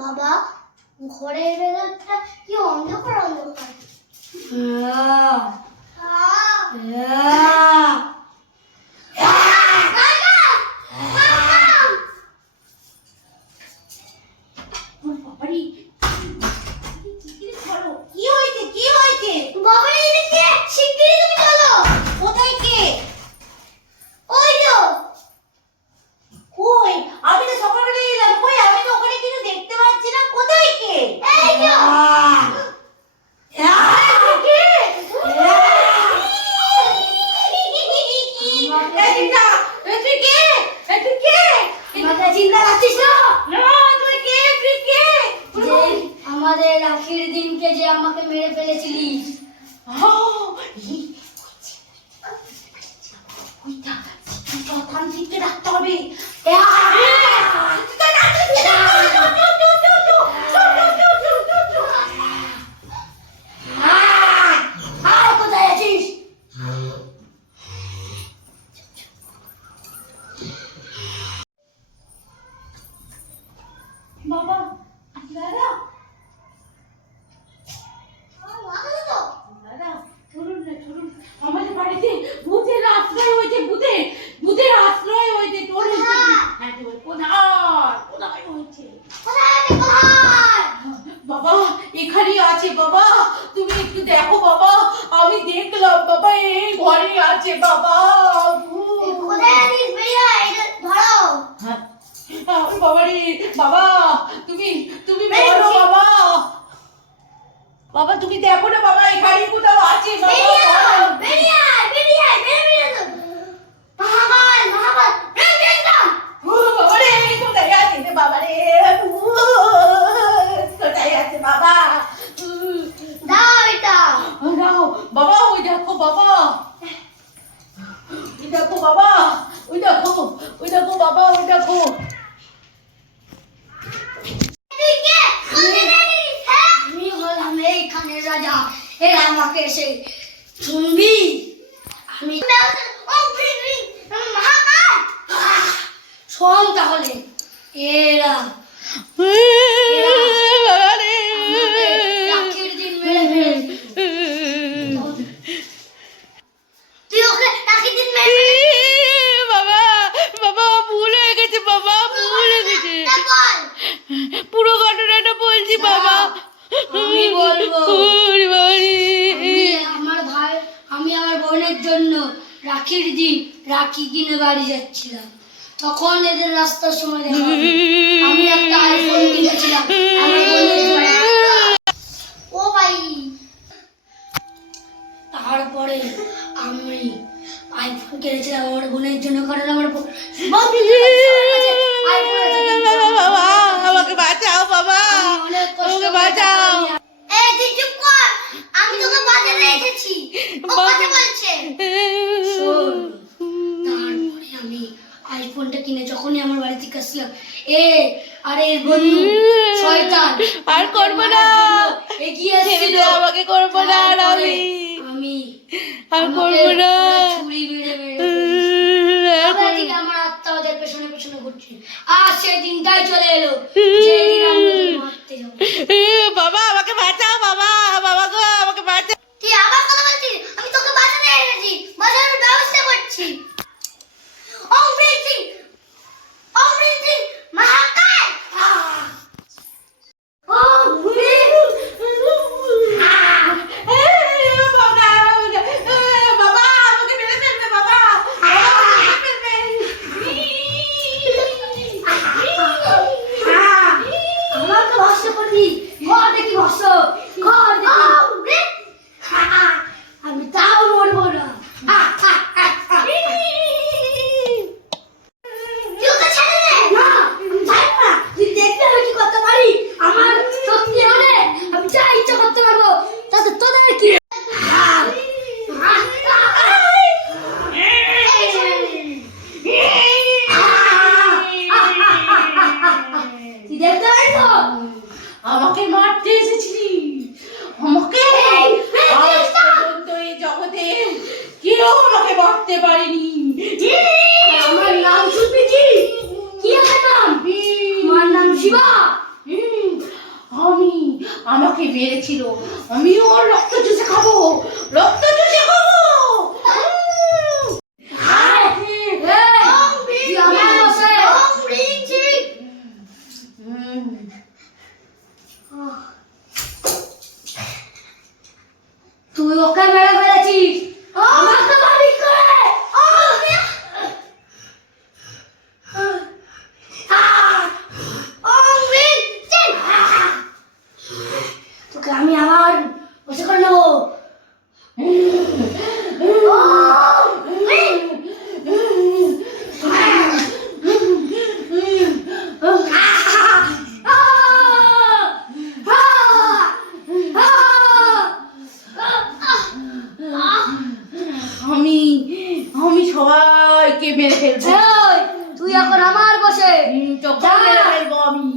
বাবা ঘরের ভেতরটা কি অন্ধকার অন্ধকার? উল্টে যে আমাকে মেরে ফেলেছিলিস রাখতে হবে। হ্যাঁ, আমি দেখলাম বাবা এই ঘরে আছে বাবা হ্যাঁ, বাবা তুমি বাবা। তুমি দেখো না বাবা এই গাড়ি কোথাও আছে বাবা। 하고 আমার ভাই, আমি আমার বোনের জন্য রাখির দিন রাখি কিনে বাড়ি যাচ্ছিলাম। তখন এদের রাস্তার সময় আমি একটা আইফোন কিনেছিলাম। তারপরে আমি আইফোন কিনেছিলাম। আমার বোনের জন্য কারণ আমার আইফোন এসেছি ও কথা তারপরে আমি আইফোনটা কিনে যখনই আমার বাড়ি থেকে এ আরে এর বন্ধু শয়তান আর করব না। এগিয়ে আসছিল। আমাকে করব না আর আমি। আমি আর করব না। ছুরি মেরে মেরে আমার আত্মা ওদের পেছনে পেছনে ঘুরছে। আর সেই দিনটাই চলে এলো। যেদিন আমরা মারতে যাব। দেখতে পাই তো আমাকে মারতে এসেছিলি। আমাকে আজ জগতে কেউ আমাকে মারতে পারেনি। আমার নাম শুনবি কি কি আমার নাম? আমার নাম শিবা। আমি আমাকে মেরেছিল। আমি ওর রক্ত চুষে খাব। রক্ত চুষে আমি সবাইকে মেরে ফেলব। তুই এখন আমার বসে। তখন মেরে ফেলব আমি।